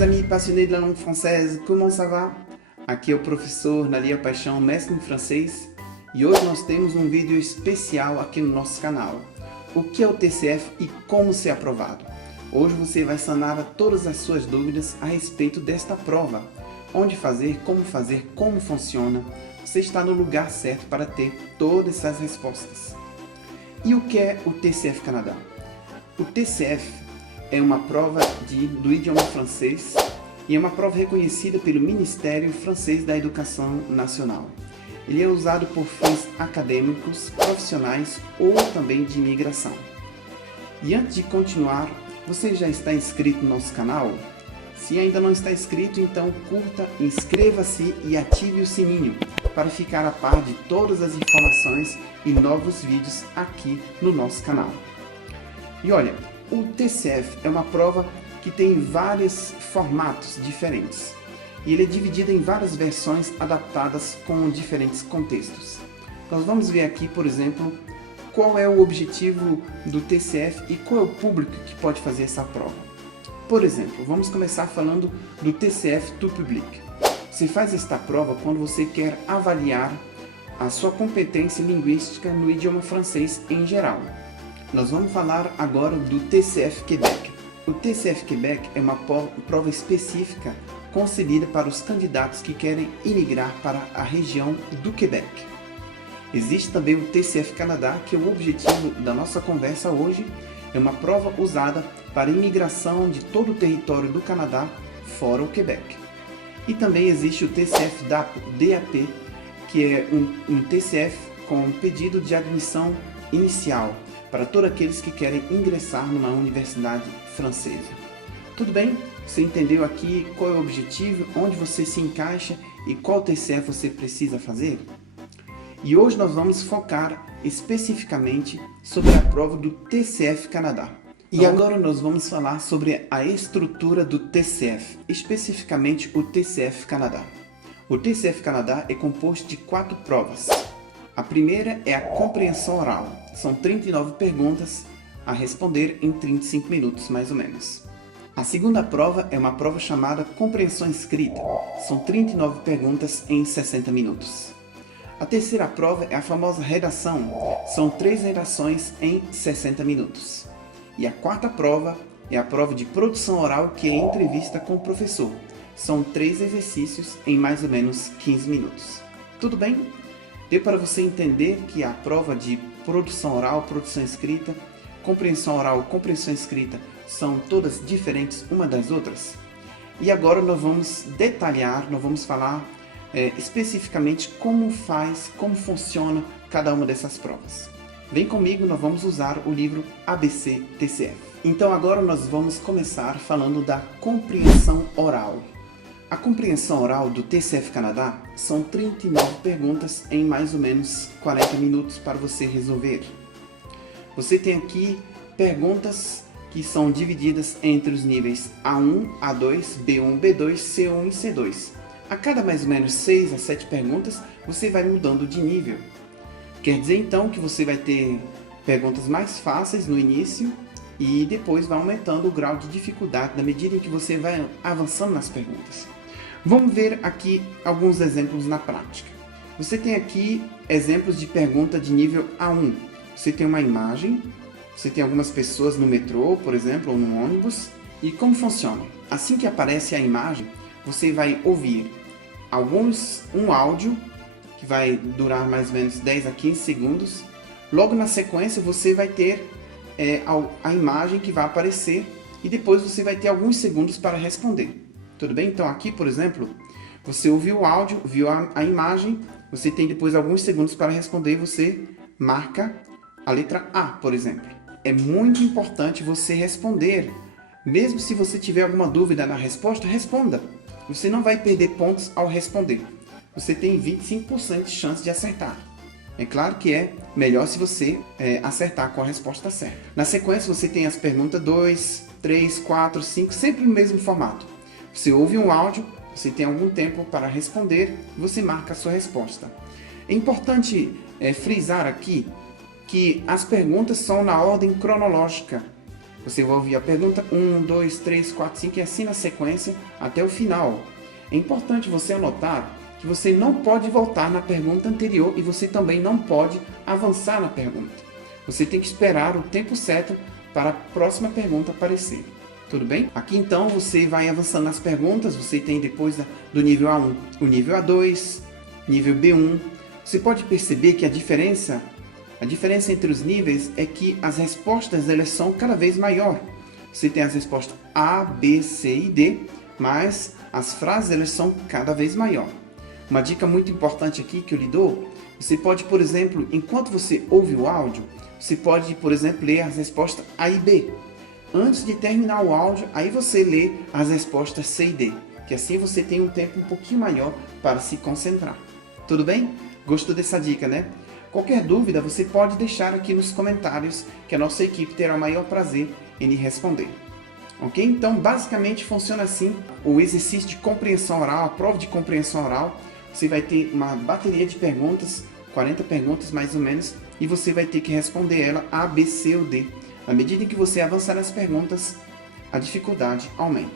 mes amis passionnés de la langue française, comment ça va? Aqui é o professor Nalia Paixão, mestre em francês, e hoje nós temos um vídeo especial aqui no nosso canal. O que é o TCF e como ser aprovado? Hoje você vai sanar todas as suas dúvidas a respeito desta prova. Onde fazer, como funciona. Você está no lugar certo para ter todas essas respostas. E o que é o TCF Canadá? O TCF é uma prova do idioma francês e é uma prova reconhecida pelo Ministério Francês da Educação Nacional. Ele é usado por fins acadêmicos, profissionais ou também de imigração. E antes de continuar, você já está inscrito no nosso canal? Se ainda não está inscrito, então curta, inscreva-se e ative o sininho para ficar a par de todas as informações e novos vídeos aqui no nosso canal. E olha, o TCF é uma prova que tem vários formatos diferentes. E ele é dividido em várias versões adaptadas com diferentes contextos. Nós vamos ver aqui, por exemplo, qual é o objetivo do TCF e qual é o público que pode fazer essa prova. Por exemplo, vamos começar falando do TCF Tout Public. Você faz esta prova quando você quer avaliar a sua competência linguística no idioma francês em geral. Nós vamos falar agora do TCF Quebec. O TCF Quebec é uma prova específica concebida para os candidatos que querem imigrar para a região do Quebec. Existe também o TCF Canadá, que é o objetivo da nossa conversa hoje. É uma prova usada para imigração de todo o território do Canadá, fora o Quebec. E também existe o TCF DAP, que é um TCF com pedido de admissão inicial para todos aqueles que querem ingressar numa universidade francesa. Tudo bem? Você entendeu aqui qual é o objetivo, onde você se encaixa e qual TCF você precisa fazer? E hoje nós vamos focar especificamente sobre a prova do TCF Canadá. E agora nós vamos falar sobre a estrutura do TCF, especificamente o TCF Canadá. O TCF Canadá é composto de 4 provas. A primeira é a compreensão oral. São 39 perguntas a responder em 35 minutos, mais ou menos. A segunda prova é uma prova chamada compreensão escrita. São 39 perguntas em 60 minutos. A terceira prova é a famosa redação. São 3 redações em 60 minutos. E a quarta prova é a prova de produção oral, que é entrevista com o professor. São 3 exercícios em mais ou menos 15 minutos. Tudo bem? Deu para você entender que a prova de produção oral, produção escrita, compreensão oral, compreensão escrita são todas diferentes uma das outras? E agora nós vamos detalhar, nós vamos falar especificamente como funciona cada uma dessas provas. Vem comigo, nós vamos usar o livro ABC TCF. Então agora nós vamos começar falando da compreensão oral. A compreensão oral do TCF Canadá são 39 perguntas em mais ou menos 40 minutos para você resolver. Você tem aqui perguntas que são divididas entre os níveis A1, A2, B1, B2, C1 e C2. A cada mais ou menos 6 a 7 perguntas, você vai mudando de nível. Quer dizer então que você vai ter perguntas mais fáceis no início e depois vai aumentando o grau de dificuldade na medida em que você vai avançando nas perguntas. Vamos ver aqui alguns exemplos na prática. Você tem aqui exemplos de pergunta de nível A1. Você tem uma imagem, você tem algumas pessoas no metrô, por exemplo, ou no ônibus. E como funciona? Assim que aparece a imagem, você vai ouvir um áudio que vai durar mais ou menos 10 a 15 segundos. Logo na sequência você vai ter a imagem que vai aparecer e depois você vai ter alguns segundos para responder. Tudo bem? Então aqui, por exemplo, você ouviu o áudio, viu a imagem, você tem depois alguns segundos para responder e você marca a letra A, por exemplo. É muito importante você responder. Mesmo se você tiver alguma dúvida na resposta, responda. Você não vai perder pontos ao responder. Você tem 25% de chance de acertar. É claro que é melhor se você acertar com a resposta certa. Na sequência, você tem as perguntas 2, 3, 4, 5, sempre no mesmo formato. Você ouve um áudio, você tem algum tempo para responder, você marca a sua resposta. É importante frisar aqui que as perguntas são na ordem cronológica. Você vai ouvir a pergunta 1, 2, 3, 4, 5 e assim na sequência até o final. É importante você anotar que você não pode voltar na pergunta anterior e você também não pode avançar na pergunta. Você tem que esperar o tempo certo para a próxima pergunta aparecer. Tudo bem? Aqui então você vai avançando nas perguntas, você tem depois do nível A1 o nível A2, nível B1. Você pode perceber que a diferença entre os níveis é que as respostas elas são cada vez maior. Você tem as respostas A, B, C e D, mas as frases elas são cada vez maior. Uma dica muito importante aqui que eu lhe dou, você pode, por exemplo, enquanto você ouve o áudio, você pode, por exemplo, ler as respostas A e B. Antes de terminar o áudio, aí você lê as respostas C e D, que assim você tem um tempo um pouquinho maior para se concentrar. Tudo bem? Gostou dessa dica, né? Qualquer dúvida, você pode deixar aqui nos comentários, que a nossa equipe terá o maior prazer em lhe responder. Ok? Então, basicamente funciona assim o exercício de compreensão oral, a prova de compreensão oral. Você vai ter uma bateria de perguntas, 40 perguntas mais ou menos, e você vai ter que responder ela A, B, C ou D. À medida em que você avançar nas perguntas, a dificuldade aumenta.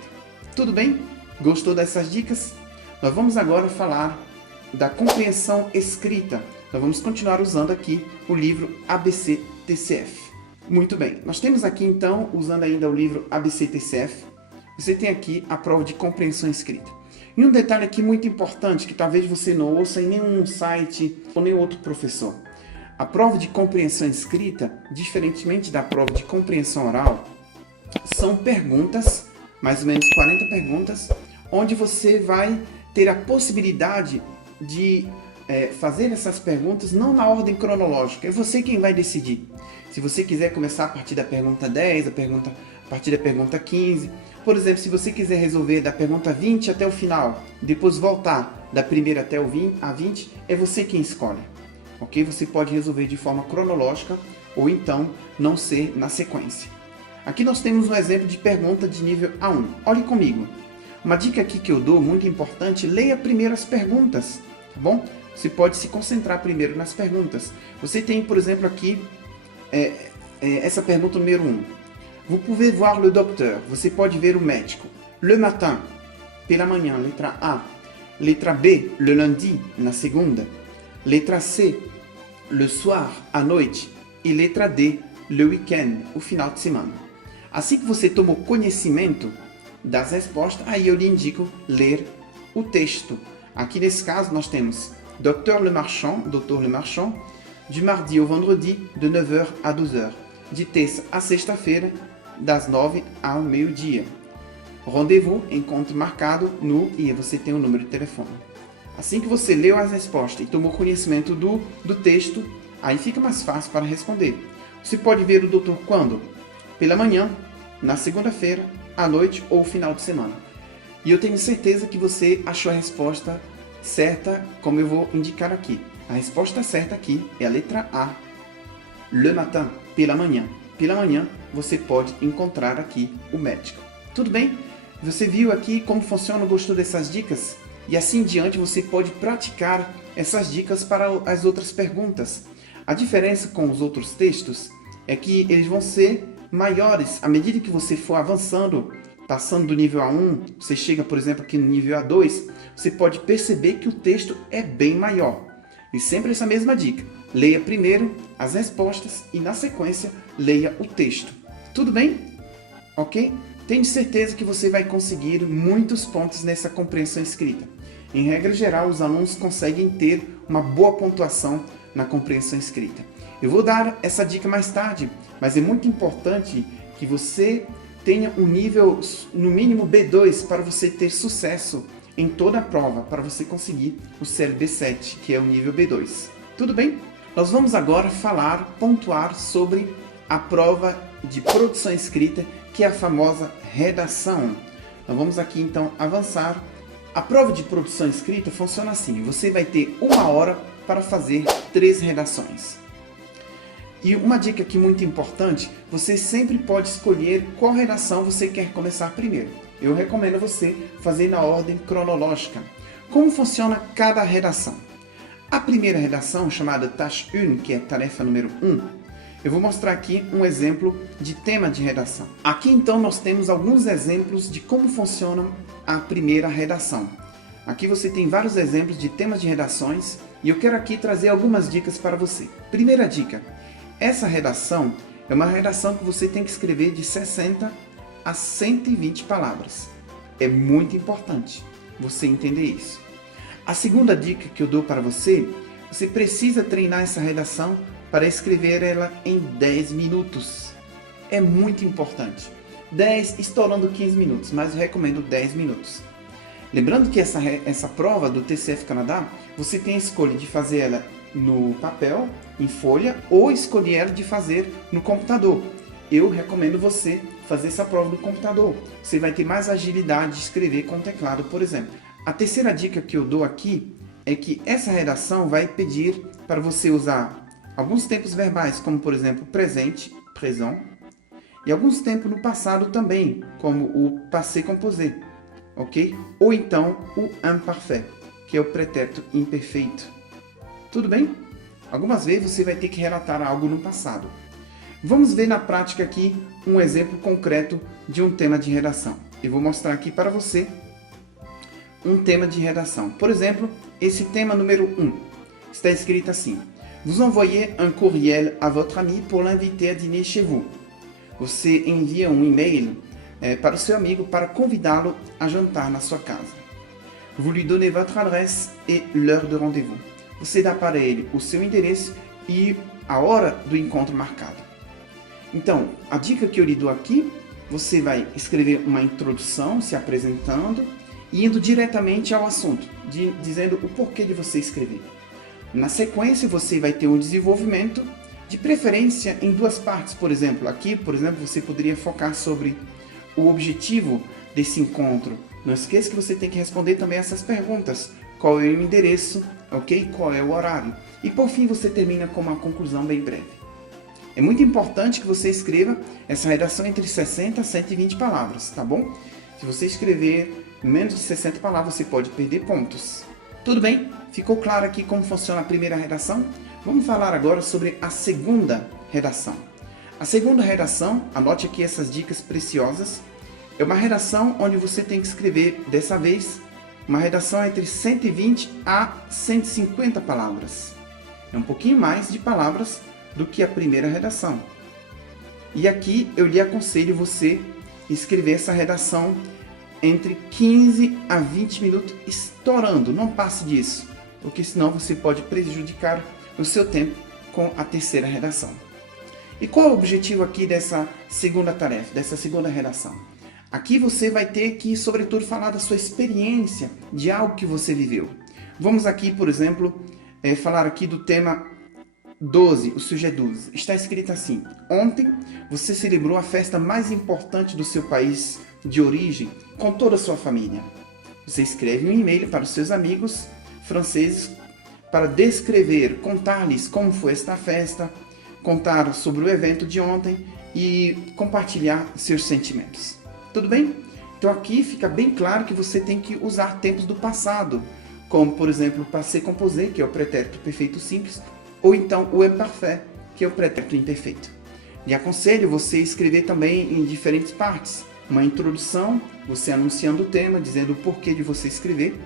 Tudo bem? Gostou dessas dicas? Nós vamos agora falar da compreensão escrita. Nós vamos continuar usando aqui o livro ABC-TCF. Muito bem, nós temos aqui então, usando ainda o livro ABC-TCF, você tem aqui a prova de compreensão escrita. E um detalhe aqui muito importante, que talvez você não ouça em nenhum site ou nenhum outro professor. A prova de compreensão escrita, diferentemente da prova de compreensão oral, são perguntas, mais ou menos 40 perguntas, onde você vai ter a possibilidade de fazer essas perguntas não na ordem cronológica. É você quem vai decidir. Se você quiser começar a partir da pergunta 10, a partir da pergunta 15. Por exemplo, se você quiser resolver da pergunta 20 até o final, depois voltar da primeira até a 20, é você quem escolhe. Ok? Você pode resolver de forma cronológica ou então não ser na sequência. Aqui nós temos um exemplo de pergunta de nível A1. Olhe comigo. Uma dica aqui que eu dou, muito importante, leia primeiro as perguntas, tá bom? Você pode se concentrar primeiro nas perguntas. Você tem, por exemplo, aqui essa pergunta número 1. Vous pouvez voir le docteur. Você pode ver o médico. Le matin, pela manhã, letra A. Letra B, le lundi, na segunda. Letra C, le soir, à noite. E letra D, le week-end, o final de semana. Assim que você tomou conhecimento das respostas, aí eu lhe indico ler o texto. Aqui nesse caso nós temos Dr. Le Marchand, Dr. Le Marchand, du mardi au vendredi, de 9h à 12h. De terça a sexta-feira, das 9 ao meio-dia. Rendezvous, encontro marcado no... e você tem o número de telefone. Assim que você leu as respostas e tomou conhecimento do texto, aí fica mais fácil para responder. Você pode ver o doutor quando? Pela manhã, na segunda-feira, à noite ou final de semana. E eu tenho certeza que você achou a resposta certa, como eu vou indicar aqui. A resposta certa aqui é a letra A. Le matin, pela manhã. Pela manhã, você pode encontrar aqui o médico. Tudo bem? Você viu aqui como funciona, gostou dessas dicas? E assim em diante você pode praticar essas dicas para as outras perguntas. A diferença com os outros textos é que eles vão ser maiores à medida que você for avançando, passando do nível A1, você chega, por exemplo, aqui no nível A2, você pode perceber que o texto é bem maior. E sempre essa mesma dica, leia primeiro as respostas e na sequência leia o texto. Tudo bem? Ok? Tenho certeza que você vai conseguir muitos pontos nessa compreensão escrita. Em regra geral, os alunos conseguem ter uma boa pontuação na compreensão escrita. Eu vou dar essa dica mais tarde, mas é muito importante que você tenha um nível, no mínimo B2, para você ter sucesso em toda a prova, para você conseguir o CLB7, que é o nível B2. Tudo bem? Nós vamos agora pontuar sobre a prova de produção escrita, que é a famosa redação. Nós vamos aqui então avançar. A prova de produção escrita funciona assim: você vai ter 1 hora para fazer 3 redações. E uma dica aqui muito importante, você sempre pode escolher qual redação você quer começar primeiro. Eu recomendo você fazer na ordem cronológica. Como funciona cada redação? A primeira redação, chamada Tâche 1, que é tarefa número 1, Eu vou mostrar aqui um exemplo de tema de redação. Aqui então nós temos alguns exemplos de como funciona a primeira redação. Aqui você tem vários exemplos de temas de redações e eu quero aqui trazer algumas dicas para você. Primeira dica, essa redação é uma redação que você tem que escrever de 60 a 120 palavras. É muito importante você entender isso. A segunda dica que eu dou para você, você precisa treinar essa redação para escrever ela em 10 minutos. É muito importante. 10, estourando 15 minutos, mas eu recomendo 10 minutos. Lembrando que essa prova do TCF Canadá, você tem a escolha de fazer ela no papel, em folha, ou escolher ela de fazer no computador. Eu recomendo você fazer essa prova no computador. Você vai ter mais agilidade de escrever com o teclado, por exemplo. A terceira dica que eu dou aqui é que essa redação vai pedir para você usar alguns tempos verbais, como por exemplo presente, présent, e alguns tempos no passado também, como o passé composé, ok? Ou então o imparfait, que é o pretérito imperfeito. Tudo bem? Algumas vezes você vai ter que relatar algo no passado. Vamos ver na prática aqui um exemplo concreto de um tema de redação. Eu vou mostrar aqui para você um tema de redação. Por exemplo, esse tema número 1 está escrito assim: Vous envoyez un courriel à votre ami pour l'inviter à dîner chez vous. Você envia um e-mail para o seu amigo para convidá-lo a jantar na sua casa. Vous lui donnez votre adresse et l'heure de rendez-vous. Você dá para ele o seu endereço e a hora do encontro marcado. Então, a dica que eu lhe dou aqui, você vai escrever uma introdução, se apresentando e indo diretamente ao assunto, dizendo o porquê de você escrever. Na sequência, você vai ter um desenvolvimento, de preferência em duas partes, por exemplo. Aqui, por exemplo, você poderia focar sobre o objetivo desse encontro. Não esqueça que você tem que responder também essas perguntas. Qual é o endereço, ok? Qual é o horário? E por fim, você termina com uma conclusão bem breve. É muito importante que você escreva essa redação entre 60 a 120 palavras, tá bom? Se você escrever menos de 60 palavras, você pode perder pontos. Tudo bem? Ficou claro aqui como funciona a primeira redação? Vamos falar agora sobre a segunda redação. A segunda redação, anote aqui essas dicas preciosas, é uma redação onde você tem que escrever, dessa vez, uma redação entre 120 a 150 palavras. É um pouquinho mais de palavras do que a primeira redação. E aqui eu lhe aconselho você escrever essa redação entre 15 a 20 minutos estourando, não passe disso, porque senão você pode prejudicar o seu tempo com a terceira redação. E qual é o objetivo aqui dessa segunda tarefa, dessa segunda redação? Aqui você vai ter que, sobretudo, falar da sua experiência, de algo que você viveu. Vamos aqui, por exemplo, falar aqui do tema 12, o sujet 12. Está escrito assim: ontem você celebrou a festa mais importante do seu país de origem com toda a sua família. Você escreve um e-mail para os seus amigos franceses para descrever, contar-lhes como foi esta festa, contar sobre o evento de ontem e compartilhar seus sentimentos. Tudo bem? Então aqui fica bem claro que você tem que usar tempos do passado, como por exemplo o passé composé, que é o pretérito perfeito simples, ou então o imparfait, que é o pretérito imperfeito. Lhe aconselho você escrever também em diferentes partes. Uma introdução, você anunciando o tema, dizendo o porquê de você escrever.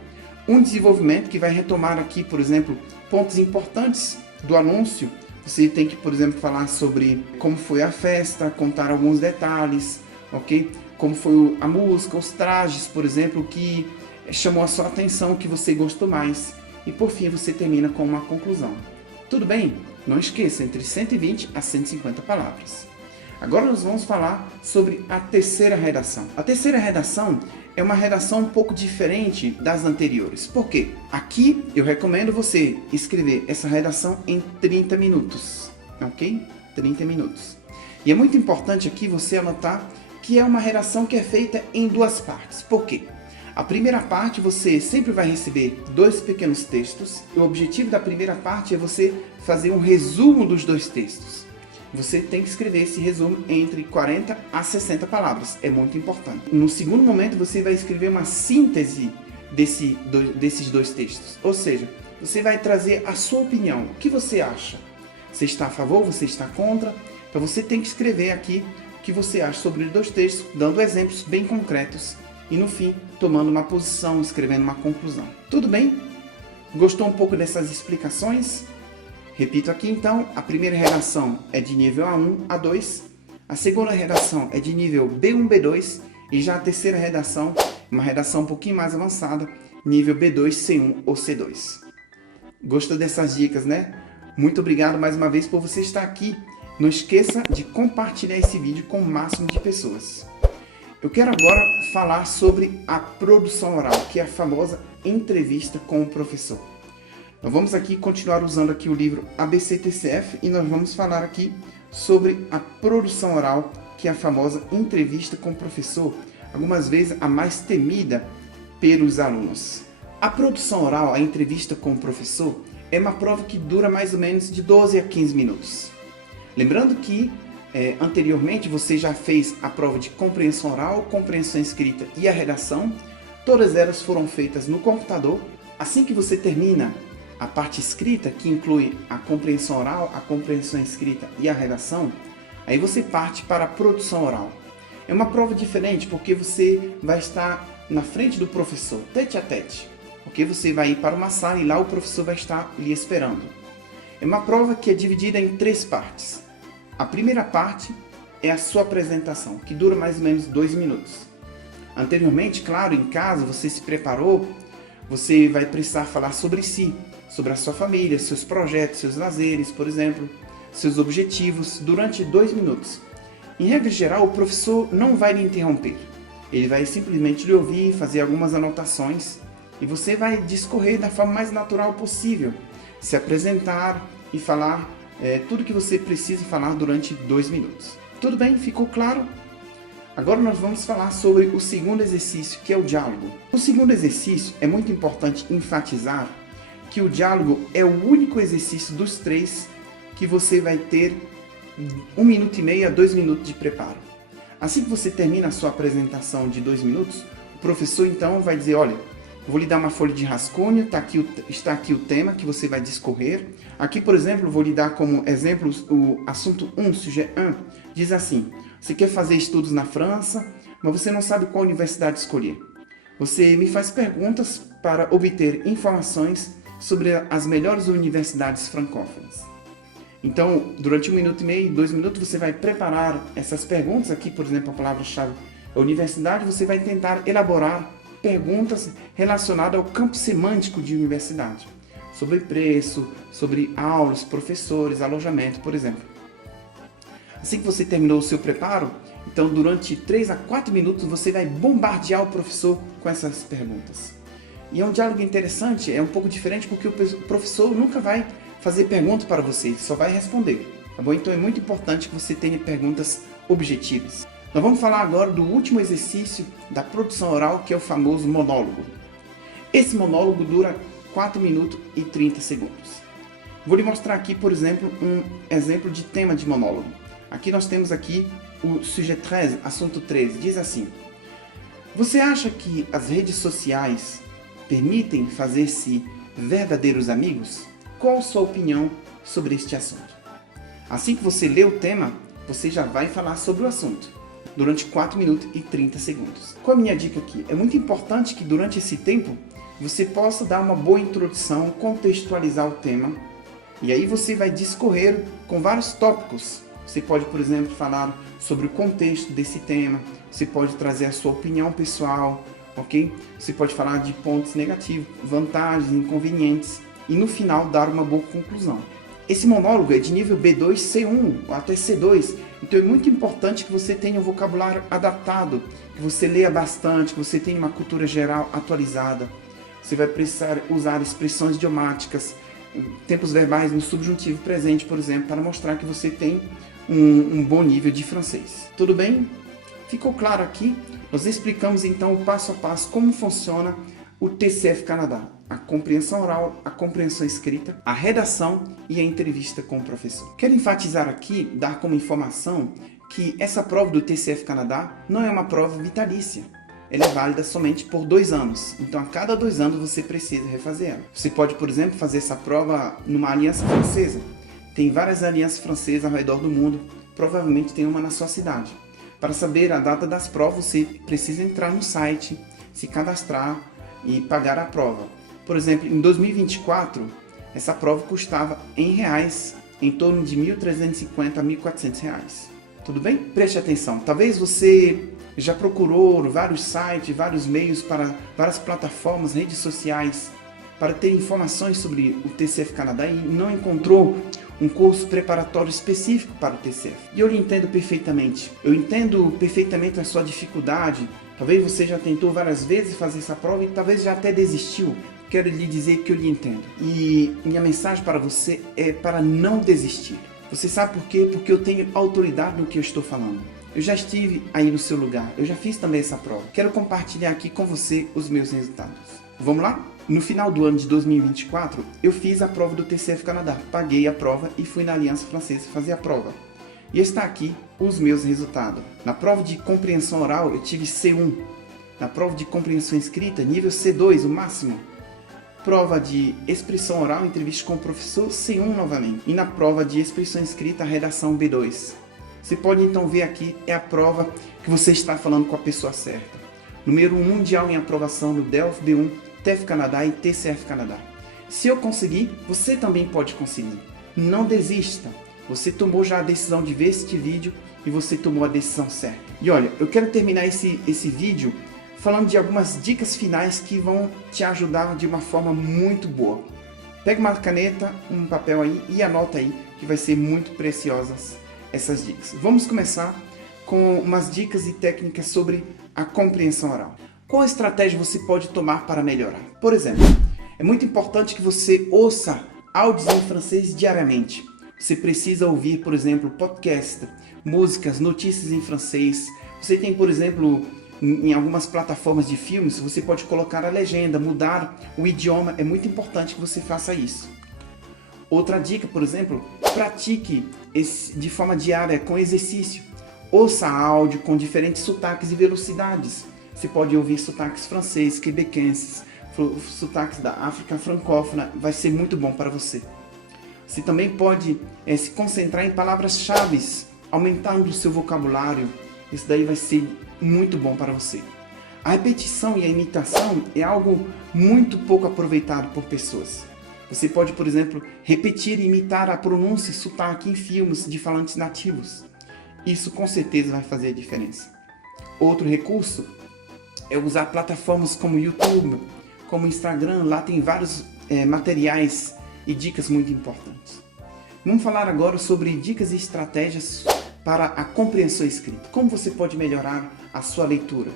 Um desenvolvimento que vai retomar aqui, por exemplo, pontos importantes do anúncio. Você tem que, por exemplo, falar sobre como foi a festa, contar alguns detalhes, ok? Como foi a música, os trajes, por exemplo, que chamou a sua atenção, que você gostou mais. E por fim, você termina com uma conclusão. Tudo bem? Não esqueça, entre 120 a 150 palavras. Agora nós vamos falar sobre a terceira redação. A terceira redação é uma redação um pouco diferente das anteriores. Por quê? Aqui eu recomendo você escrever essa redação em 30 minutos, ok? 30 minutos. E é muito importante aqui você anotar que é uma redação que é feita em duas partes. Por quê? A primeira parte você sempre vai receber 2 pequenos textos. O objetivo da primeira parte é você fazer um resumo dos 2 textos. Você tem que escrever esse resumo entre 40 a 60 palavras. É muito importante. No segundo momento você vai escrever uma síntese desses 2 textos. Ou seja, você vai trazer a sua opinião. O que você acha? Você está a favor, você está contra? Então você tem que escrever aqui o que você acha sobre os dois textos, dando exemplos bem concretos e no fim tomando uma posição, escrevendo uma conclusão. Tudo bem? Gostou um pouco dessas explicações? Repito aqui então, a primeira redação é de nível A1, A2, a segunda redação é de nível B1, B2 e já a terceira redação, uma redação um pouquinho mais avançada, nível B2, C1 ou C2. Gostou dessas dicas, né? Muito obrigado mais uma vez por você estar aqui. Não esqueça de compartilhar esse vídeo com o máximo de pessoas. Eu quero agora falar sobre a produção oral, que é a famosa entrevista com o professor. Nós vamos aqui continuar usando aqui o livro ABC-TCF e nós vamos falar aqui sobre a produção oral, que é a famosa entrevista com o professor, algumas vezes a mais temida pelos alunos. A produção oral, a entrevista com o professor, é uma prova que dura mais ou menos de 12 a 15 minutos. Lembrando que anteriormente você já fez a prova de compreensão oral, compreensão escrita e a redação. Todas elas foram feitas no computador. Assim que você termina a parte escrita, que inclui a compreensão oral, a compreensão escrita e a redação, aí você parte para a produção oral. É uma prova diferente porque você vai estar na frente do professor, tete a tete. Porque você vai ir para uma sala e lá o professor vai estar lhe esperando. É uma prova que é dividida em 3 partes. A primeira parte é a sua apresentação, que dura mais ou menos 2 minutos. Anteriormente, claro, em casa você se preparou, você vai precisar falar sobre si, sobre a sua família, seus projetos, seus lazeres, por exemplo, seus objetivos, durante 2 minutos. Em regra geral, o professor não vai lhe interromper. Ele vai simplesmente lhe ouvir, fazer algumas anotações e você vai discorrer da forma mais natural possível, se apresentar e falar tudo que você precisa falar durante 2 minutos. Tudo bem? Ficou claro? Agora nós vamos falar sobre o segundo exercício, que é o diálogo. O segundo exercício é muito importante enfatizar que o diálogo é o único exercício dos 3 que você vai ter 1 minuto e meio a 2 minutos de preparo. Assim que você termina a sua apresentação de 2 minutos, o professor então vai dizer, olha, vou lhe dar uma folha de rascunho, está aqui o tema que você vai discorrer. Aqui, por exemplo, vou lhe dar como exemplo o assunto 1, sujet 1, diz assim, você quer fazer estudos na França, mas você não sabe qual universidade escolher. Você me faz perguntas para obter informações sobre as melhores universidades francófonas. Então, durante 1 minuto e meio, 2 minutos, você vai preparar essas perguntas. Aqui, por exemplo, a palavra-chave é universidade, você vai tentar elaborar perguntas relacionadas ao campo semântico de universidade, sobre preço, sobre aulas, professores, alojamento, por exemplo. Assim que você terminou o seu preparo, então durante 3 a 4 minutos você vai bombardear o professor com essas perguntas. E é um diálogo interessante, é um pouco diferente porque o professor nunca vai fazer pergunta para você, só vai responder, tá bom? Então é muito importante que você tenha perguntas objetivas. Nós vamos falar agora do último exercício da produção oral, que é o famoso monólogo. Esse monólogo dura 4 minutos e 30 segundos. Vou lhe mostrar aqui, por exemplo, um exemplo de tema de monólogo. Aqui nós temos aqui o sujet 13, assunto 13, diz assim, você acha que as redes sociais permitem fazer-se verdadeiros amigos? Qual a sua opinião sobre este assunto? Assim que você lê o tema, você já vai falar sobre o assunto, durante 4 minutos e 30 segundos. Qual a minha dica aqui? É muito importante que durante esse tempo, você possa dar uma boa introdução, contextualizar o tema, e aí você vai discorrer com vários tópicos. Você pode, por exemplo, falar sobre o contexto desse tema, você pode trazer a sua opinião pessoal, ok? Você pode falar de pontos negativos, vantagens, inconvenientes, e no final dar uma boa conclusão. Esse monólogo é de nível B2, C1 ou até C2, então é muito importante que você tenha um vocabulário adaptado, que você leia bastante, que você tenha uma cultura geral atualizada. Você vai precisar usar expressões idiomáticas, tempos verbais no subjuntivo presente, por exemplo, para mostrar que você tem um bom nível de francês. Tudo bem? Ficou claro aqui? Nós explicamos então o passo a passo como funciona o TCF Canadá, a compreensão oral, a compreensão escrita, a redação e a entrevista com o professor. Quero enfatizar aqui, dar como informação, que essa prova do TCF Canadá não é uma prova vitalícia. Ela é válida somente por 2 anos, então a cada 2 anos você precisa refazer ela. Você pode, por exemplo, fazer essa prova numa aliança francesa, tem várias alianças francesas ao redor do mundo, provavelmente tem uma na sua cidade. Para saber a data das provas, você precisa entrar no site, se cadastrar e pagar a prova. Por exemplo, em 2024, essa prova custava em reais em torno de R$ 1.350 a R$ 1.400. Tudo bem? Preste atenção. Talvez você já procurou vários sites, vários meios para várias plataformas, redes sociais, para ter informações sobre o TCF Canadá e não encontrou um curso preparatório específico para o TCF. E eu lhe entendo perfeitamente. Eu entendo perfeitamente a sua dificuldade. Talvez você já tentou várias vezes fazer essa prova e talvez já até desistiu. Quero lhe dizer que eu lhe entendo. E minha mensagem para você é para não desistir. Você sabe por quê? Porque eu tenho autoridade no que eu estou falando. Eu já estive aí no seu lugar. Eu já fiz também essa prova. Quero compartilhar aqui com você os meus resultados. Vamos lá? No final do ano de 2024, eu fiz a prova do TCF Canadá. Paguei a prova e fui na Aliança Francesa fazer a prova. E está aqui os meus resultados. Na prova de compreensão oral, eu tive C1. Na prova de compreensão escrita, nível C2, o máximo. Prova de expressão oral, entrevista com o professor, C1 novamente. E na prova de expressão escrita, redação B2. Você pode então ver aqui, é a prova que você está falando com a pessoa certa. Número 1 mundial em aprovação no DELF B1, TEF Canadá e TCF Canadá. Se eu conseguir, você também pode conseguir. Não desista. Você tomou já a decisão de ver este vídeo e você tomou a decisão certa. E olha, eu quero terminar esse vídeo falando de algumas dicas finais que vão te ajudar de uma forma muito boa. Pega uma caneta, um papel aí e anota aí que vai ser muito preciosas essas dicas. Vamos começar com umas dicas e técnicas sobre a compreensão oral. Qual estratégia você pode tomar para melhorar? Por exemplo, é muito importante que você ouça áudios em francês diariamente. Você precisa ouvir, por exemplo, podcast, músicas, notícias em francês. Você tem, por exemplo, em algumas plataformas de filmes, você pode colocar a legenda, mudar o idioma. É muito importante que você faça isso. Outra dica, por exemplo, pratique de forma diária com exercício. Ouça áudio com diferentes sotaques e velocidades. Você pode ouvir sotaques franceses, quebequenses, sotaques da África francófona. Vai ser muito bom para você. Você também pode se concentrar em palavras-chave, aumentando o seu vocabulário. Isso daí vai ser muito bom para você. A repetição e a imitação é algo muito pouco aproveitado por pessoas. Você pode, por exemplo, repetir e imitar a pronúncia e sotaque em filmes de falantes nativos. Isso com certeza vai fazer a diferença. Outro recurso é usar plataformas como YouTube, como Instagram. Lá tem vários materiais e dicas muito importantes. Vamos falar agora sobre dicas e estratégias para a compreensão escrita. Como você pode melhorar a sua leitura?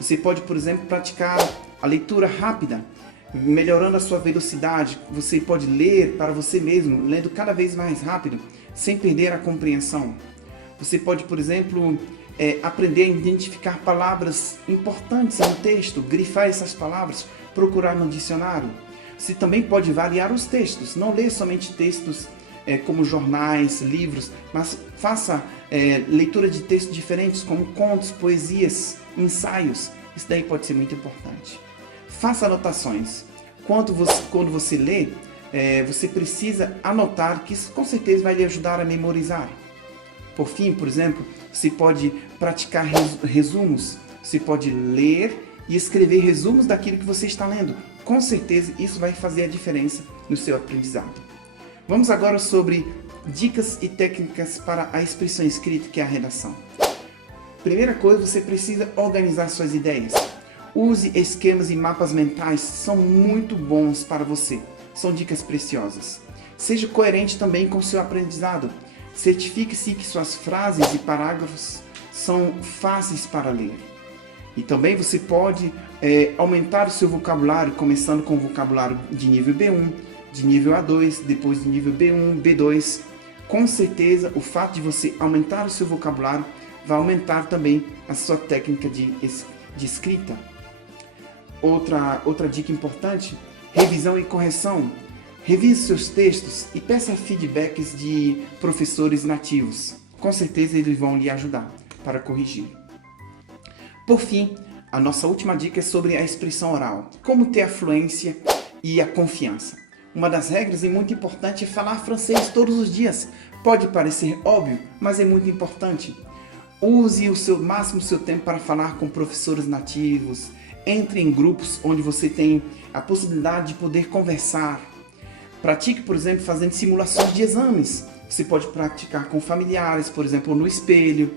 Você pode, por exemplo, praticar a leitura rápida, melhorando a sua velocidade. Você pode ler para você mesmo, lendo cada vez mais rápido, sem perder a compreensão. Você pode, por exemplo, aprender a identificar palavras importantes no texto, grifar essas palavras, procurar no dicionário. Você também pode variar os textos, não ler somente textos como jornais, livros, mas faça leitura de textos diferentes, como contos, poesias, ensaios. Isso daí pode ser muito importante. Faça anotações. Quando você lê, você precisa anotar, que isso com certeza vai lhe ajudar a memorizar. Por fim, por exemplo, você pode praticar resumos. Você pode ler e escrever resumos daquilo que você está lendo. Com certeza isso vai fazer a diferença no seu aprendizado. Vamos agora sobre dicas e técnicas para a expressão escrita, que é a redação. Primeira coisa, você precisa organizar suas ideias. Use esquemas e mapas mentais, são muito bons para você. São dicas preciosas. Seja coerente também com o seu aprendizado. Certifique-se que suas frases e parágrafos são fáceis para ler. E também você pode aumentar o seu vocabulário, começando com o vocabulário de nível B1, de nível A2, depois de nível B1, B2. Com certeza, o fato de você aumentar o seu vocabulário vai aumentar também a sua técnica de escrita. Outra dica importante, revisão e correção. Revise seus textos e peça feedbacks de professores nativos. Com certeza eles vão lhe ajudar para corrigir. Por fim, a nossa última dica é sobre a expressão oral. Como ter a fluência e a confiança. Uma das regras e muito importante é falar francês todos os dias. Pode parecer óbvio, mas é muito importante. Use o máximo seu tempo para falar com professores nativos. Entre em grupos onde você tem a possibilidade de poder conversar. Pratique, por exemplo, fazendo simulações de exames. Você pode praticar com familiares, por exemplo, no espelho.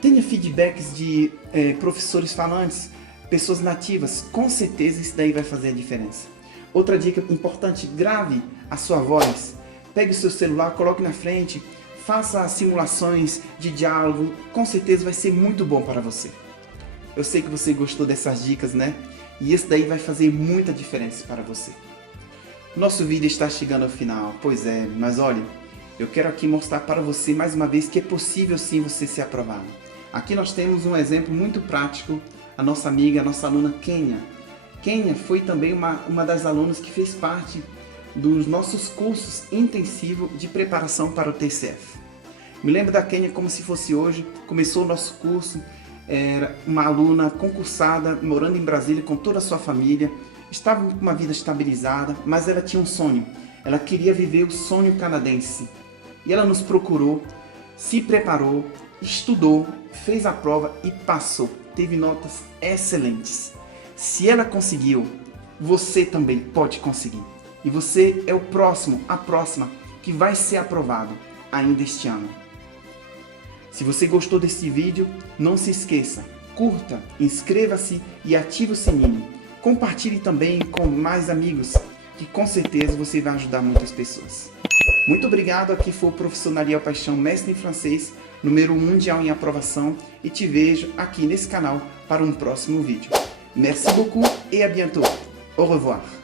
Tenha feedbacks de professores falantes, pessoas nativas. Com certeza isso daí vai fazer a diferença. Outra dica importante, grave a sua voz. Pegue o seu celular, coloque na frente, faça simulações de diálogo. Com certeza vai ser muito bom para você. Eu sei que você gostou dessas dicas, né? E isso daí vai fazer muita diferença para você. Nosso vídeo está chegando ao final, pois é, mas olha, eu quero aqui mostrar para você mais uma vez que é possível sim você ser aprovado. Aqui nós temos um exemplo muito prático, a nossa amiga, a nossa aluna Kênia. Kênia foi também uma das alunas que fez parte dos nossos cursos intensivos de preparação para o TCF. Me lembro da Kênia como se fosse hoje, começou o nosso curso, era uma aluna concursada, morando em Brasília com toda a sua família, estava com uma vida estabilizada, mas ela tinha um sonho, ela queria viver o sonho canadense. E ela nos procurou, se preparou, estudou, fez a prova e passou, teve notas excelentes. Se ela conseguiu, você também pode conseguir. E você é o próximo, a próxima, que vai ser aprovado ainda este ano. Se você gostou desse vídeo, não se esqueça, curta, inscreva-se e ative o sininho. Compartilhe também com mais amigos, que com certeza você vai ajudar muitas pessoas. Muito obrigado, aqui foi o professor Nariel Paixão, mestre em francês, número 1 mundial em aprovação, e te vejo aqui nesse canal para um próximo vídeo. Merci beaucoup et à bientôt. Au revoir.